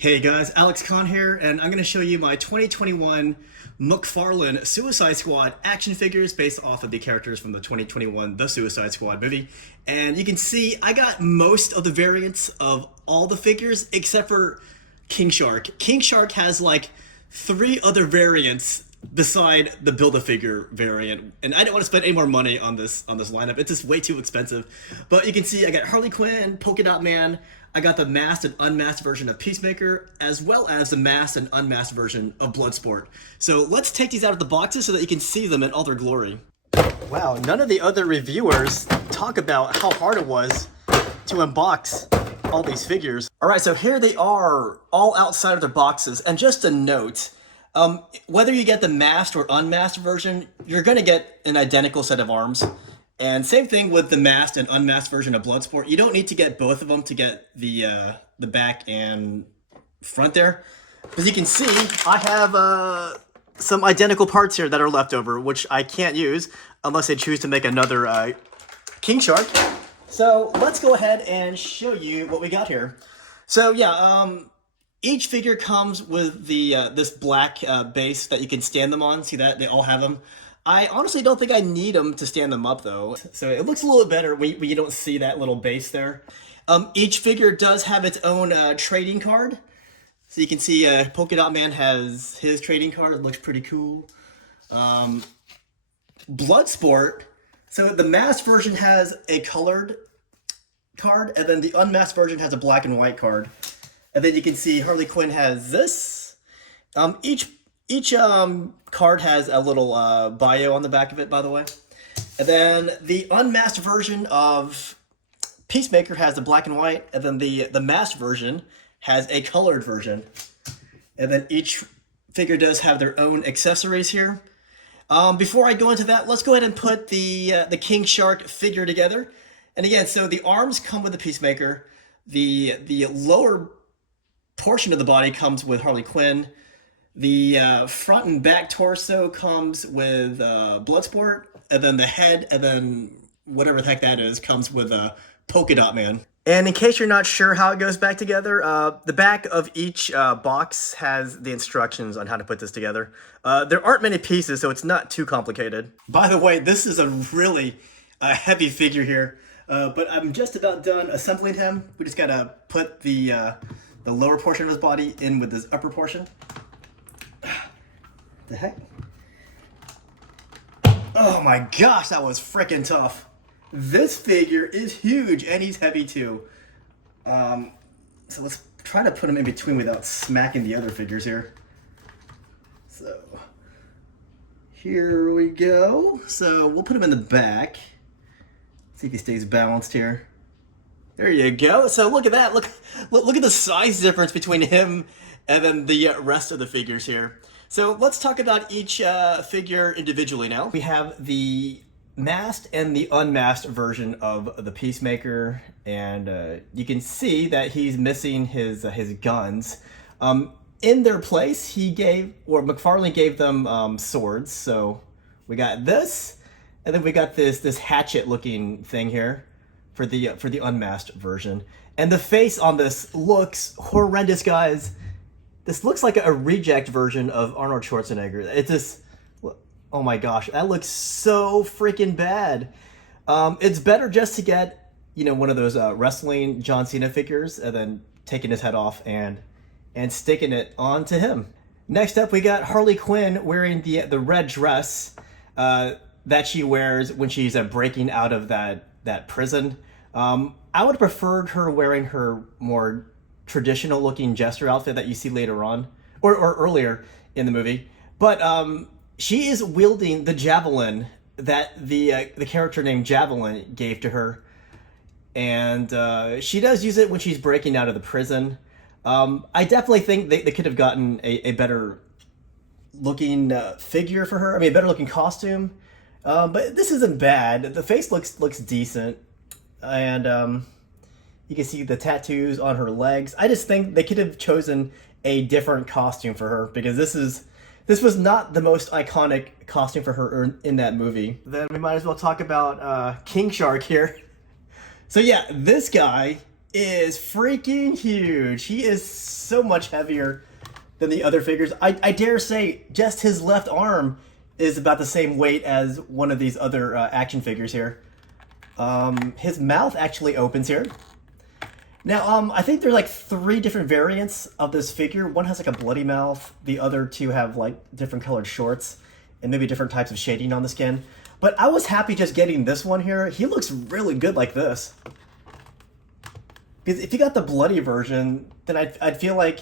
Hey guys, Alex Khan here, and I'm going to show you my 2021 McFarlane Suicide Squad action figures based off of the characters from the 2021 The Suicide Squad movie. And you can see I got most of the variants of all the figures except for King Shark. King Shark has like 3 other variants beside the Build-A-Figure variant, and I didn't want to spend any more money on this lineup. It's just way too expensive. But you can see I got Harley Quinn, Polka Dot Man. I got the masked and unmasked version of Peacemaker, as well as the masked and unmasked version of Bloodsport. So let's take these out of the boxes so that you can see them in all their glory. Wow, none of the other reviewers talk about how hard it was to unbox all these figures. All right, so here they are, all outside of their boxes. And just a note, whether you get the masked or unmasked version, you're going to get an identical set of arms. And same thing with the masked and unmasked version of Bloodsport. You don't need to get both of them to get the back and front there. As you can see, I have some identical parts here that are left over, which I can't use unless I choose to make another King Shark. So let's go ahead and show you what we got here. So yeah, each figure comes with the this black base that you can stand them on. See that? They all have them. I honestly don't think I need them to stand them up though. So it looks a little better when you don't see that little base there. Each figure does have its own trading card. So you can see Polka Dot Man has his trading card. It looks pretty cool. Bloodsport. So the masked version has a colored card, and then the unmasked version has a black and white card. And then you can see Harley Quinn has this. Each card has a little bio on the back of it, by the way. And then the unmasked version of Peacemaker has the black and white, and then the masked version has a colored version. And then each figure does have their own accessories here. Before I go into that, let's go ahead and put the King Shark figure together. And again, so the arms come with the Peacemaker. The lower portion of the body comes with Harley Quinn. The front and back torso comes with Bloodsport, and then the head, and then whatever the heck that is, comes with Polka Dot Man. And in case you're not sure how it goes back together, the back of each box has the instructions on how to put this together. There aren't many pieces, so it's not too complicated. By the way, this is a really heavy figure here, but I'm just about done assembling him. We just gotta put the lower portion of his body in with this upper portion. The heck? Oh my gosh, that was freaking tough. This figure is huge, and he's heavy too. So let's try to put him in between without smacking the other figures here. So here we go. So we'll put him in the back. See if he stays balanced here. There you go. So look at that. Look at the size difference between him and then the rest of the figures here. So let's talk about each figure individually now. We have the masked and the unmasked version of the Peacemaker, and you can see that he's missing his guns. In their place, McFarlane gave them swords. So we got this, and then we got this hatchet-looking thing here for the unmasked version. And the face on this looks horrendous, guys. This looks like a reject version of Arnold Schwarzenegger. It just, oh my gosh, that looks so freaking bad. It's better just to get, one of those wrestling John Cena figures and then taking his head off and sticking it onto him. Next up, we got Harley Quinn wearing the red dress that she wears when she's breaking out of that prison. I would have preferred her wearing her more traditional looking jester outfit that you see later on or earlier in the movie, but she is wielding the javelin that the character named Javelin gave to her, and she does use it when she's breaking out of the prison. I definitely think they could have gotten a better looking figure for her. I mean, a better looking costume, but this isn't bad. The face looks decent, and you can see the tattoos on her legs. I just think they could have chosen a different costume for her, because this was not the most iconic costume for her in that movie. Then we might as well talk about King Shark here. So yeah, this guy is freaking huge. He is so much heavier than the other figures. I dare say just his left arm is about the same weight as one of these other action figures here. His mouth actually opens here. Now, I think there's like 3 different variants of this figure. One has like a bloody mouth. The other 2 have like different colored shorts and maybe different types of shading on the skin. But I was happy just getting this one here. He looks really good like this. Because if you got the bloody version, then I'd feel like,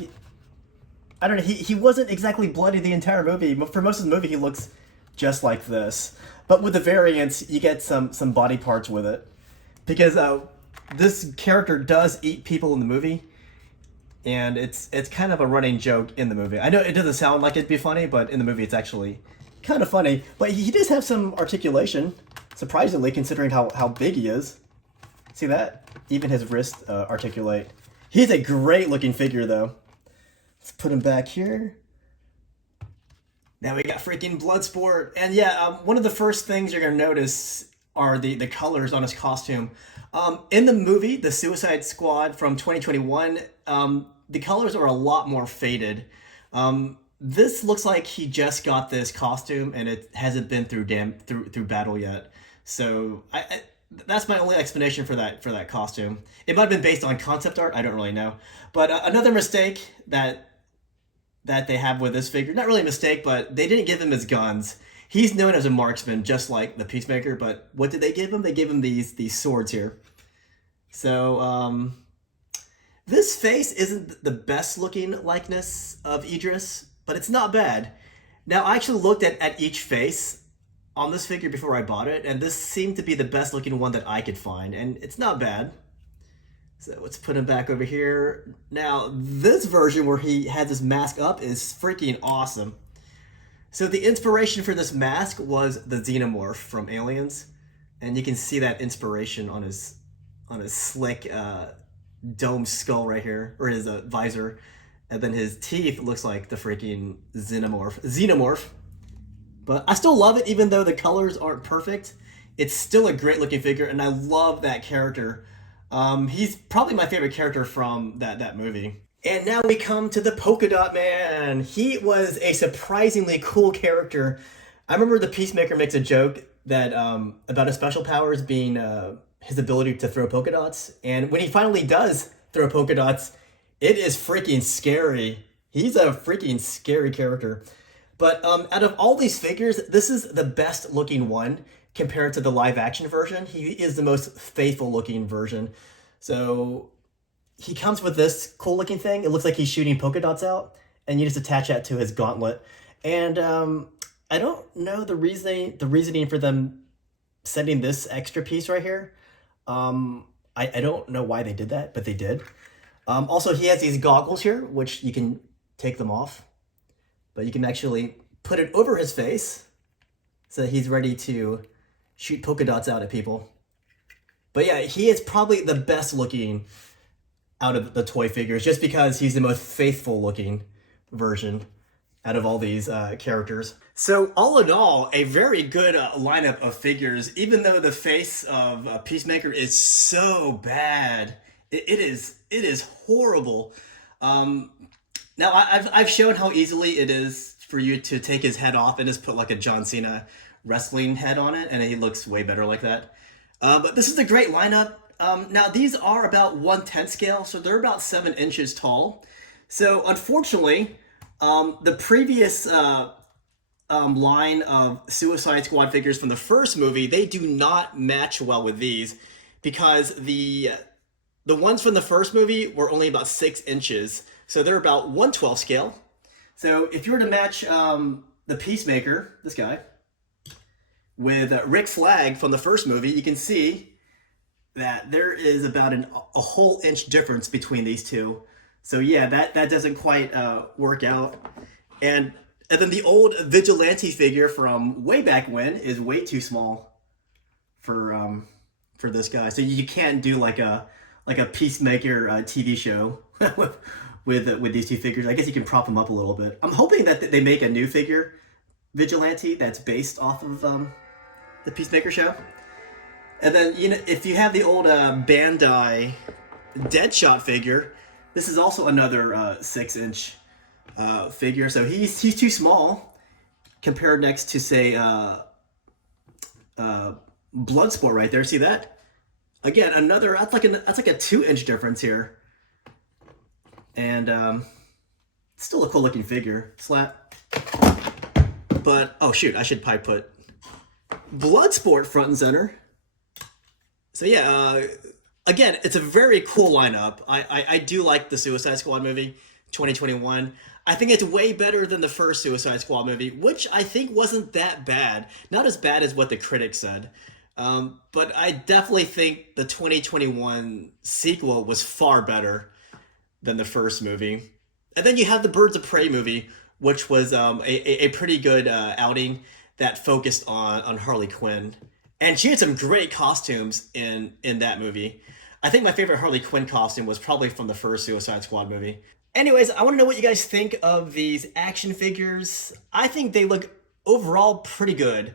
I don't know, he wasn't exactly bloody the entire movie. For most of the movie, he looks just like this. But with the variants, you get some body parts with it. Because this character does eat people in the movie. And it's kind of a running joke in the movie. I know it doesn't sound like it'd be funny, but in the movie it's actually kind of funny. But he does have some articulation, surprisingly, considering how big he is. See that? Even his wrists articulate. He's a great looking figure, though. Let's put him back here. Now we got freaking Bloodsport. And yeah, one of the first things you're going to notice are the colors on his costume. In the movie, The Suicide Squad from 2021, the colors are a lot more faded. This looks like he just got this costume and it hasn't been through battle yet. So that's my only explanation for that costume. It might have been based on concept art. I don't really know. But another mistake that they have with this figure, not really a mistake, but they didn't give him his guns. He's known as a marksman, just like the Peacemaker. But what did they give him? They gave him these swords here. So this face isn't the best looking likeness of Idris, but it's not bad. Now I actually looked at each face on this figure before I bought it, and this seemed to be the best looking one that I could find, and it's not bad. So let's put him back over here. Now, this version where he has his mask up is freaking awesome. So the inspiration for this mask was the Xenomorph from Aliens, and you can see that inspiration on his slick dome skull right here, or his visor, and then his teeth looks like the freaking Xenomorph. But I still love it, even though the colors aren't perfect. It's still a great looking figure, and I love that character. He's probably my favorite character from that movie. And now we come to the Polka Dot Man. He was a surprisingly cool character. I remember the Peacemaker makes a joke that about his special powers being his ability to throw polka dots. And when he finally does throw polka dots, it is freaking scary. He's a freaking scary character. But out of all these figures, this is the best looking one compared to the live action version. He is the most faithful looking version. So he comes with this cool looking thing. It looks like he's shooting polka dots out, and you just attach that to his gauntlet. And I don't know the reasoning for them sending this extra piece right here. I don't know why they did that, but they did. Also, he has these goggles here, which you can take them off. But you can actually put it over his face so that he's ready to shoot polka dots out at people. But yeah, he is probably the best looking out of the toy figures just because he's the most faithful looking version out of all these characters. So all in all, a very good lineup of figures, even though the face of Peacemaker is so bad. It is horrible. Now, I've shown how easily it is for you to take his head off and just put like a John Cena wrestling head on it, and he looks way better like that. But this is a great lineup. Now, these are about 1/10 scale, so they're about 7 inches tall. So, unfortunately, the previous line of Suicide Squad figures from the first movie, they do not match well with these because the ones from the first movie were only about 6 inches. So they're about 1/12 scale. So if you were to match the Peacemaker, this guy, with Rick Flag from the first movie, you can see that there is about a whole inch difference between these two. So yeah, that doesn't quite work out. And then the old Vigilante figure from way back when is way too small for this guy. So you can't do like a Peacemaker TV show with these two figures. I guess you can prop them up a little bit. I'm hoping that they make a new figure, Vigilante, that's based off of the Peacemaker show. And then, you know, if you have the old Bandai Deadshot figure. This is also another 6-inch figure, so he's too small compared next to say Bloodsport right there. See that? Again, another that's like a 2-inch difference here, and still a cool looking figure. Slap. But oh shoot, I should probably put Bloodsport front and center. So yeah, again, it's a very cool lineup. I do like the Suicide Squad movie, 2021. I think it's way better than the first Suicide Squad movie, which I think wasn't that bad. Not as bad as what the critics said. But I definitely think the 2021 sequel was far better than the first movie. And then you have the Birds of Prey movie, which was a pretty good outing that focused on Harley Quinn. And she had some great costumes in that movie. I think my favorite Harley Quinn costume was probably from the first Suicide Squad movie. Anyways, I want to know what you guys think of these action figures. I think they look overall pretty good,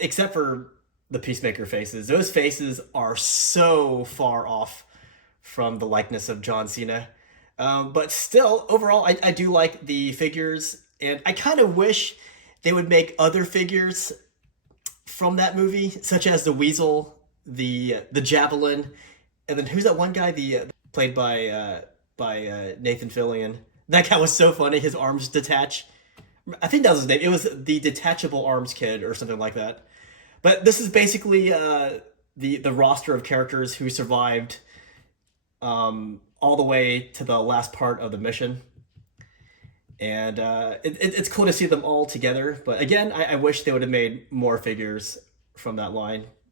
except for the Peacemaker faces. Those faces are so far off from the likeness of John Cena. But still, overall, I do like the figures, and I kind of wish they would make other figures from that movie, such as the Weasel, the Javelin, and then who's that one guy? The played by Nathan Fillion. That guy was so funny. His arms detach. I think that was his name. It was the Detachable Arms Kid or something like that. But this is basically the roster of characters who survived all the way to the last part of the mission. And it's cool to see them all together. But again, I wish they would have made more figures from that line.